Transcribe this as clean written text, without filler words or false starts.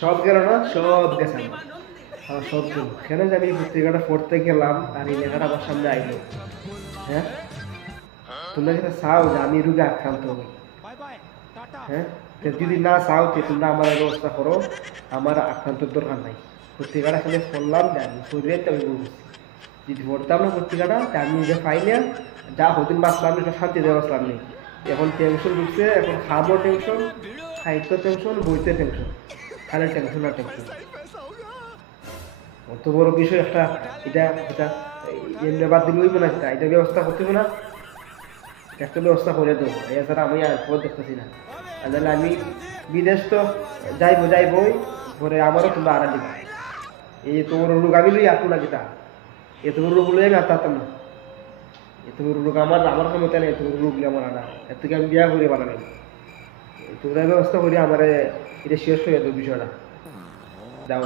সব গেল না, সব গেছে আমার সব গেল। কেন যে আমি পত্রিকাটা পড়তে গেলাম আর এই লেখাটা আমার সামনে আইলো। হ্যাঁ, তোমরা যেটা চাও যে আমি রোগে আক্রান্ত হই, হ্যাঁ, যদি না চাও যে তোমরা আমার ব্যবস্থা করো, আমার আক্রান্তর দরকার নাই। পত্রিকাটা খালি পড়লাম যে আমি শরীরে তো আমি বলছি, যদি পড়তাম না পত্রিকাটা তা আমি নিজে পাই না, যা হদিন বাঁচলাম একটা শান্তি ব্যবস্থা নেই। এখন টেনশন ঢুকছে, এখন খাবো টেনশন, খাইতে টেনশন, বইতে টেনশন, খালি টেনশন আর টেনশন। অত বড় বিষয় একটা, এটা এটা এমনি বাদ দিলে হইব না, এটা ব্যবস্থা করতে হবে না, একটা ব্যবস্থা করে দেবো। এছাড়া আমি আর পথ দেখতেছি না। তাহলে আমি বিদেশ তো যাইবই, পরে আমারও তোমরা আড়া দিবা। এই এত বড় রোগ আমি লই আসবো না, যেটা এত বড় রোগ লই আমি আসতাম না। এত বড় রোগ আমার আমার ক্ষমতা নেই, এত বড় রোগ আমার আনা। এর থেকে আমি বিয়া করে বানালাম। তোমরা ব্যবস্থা করি আমার এটা শেষ হয়ে যেত বিষয়টা। যাও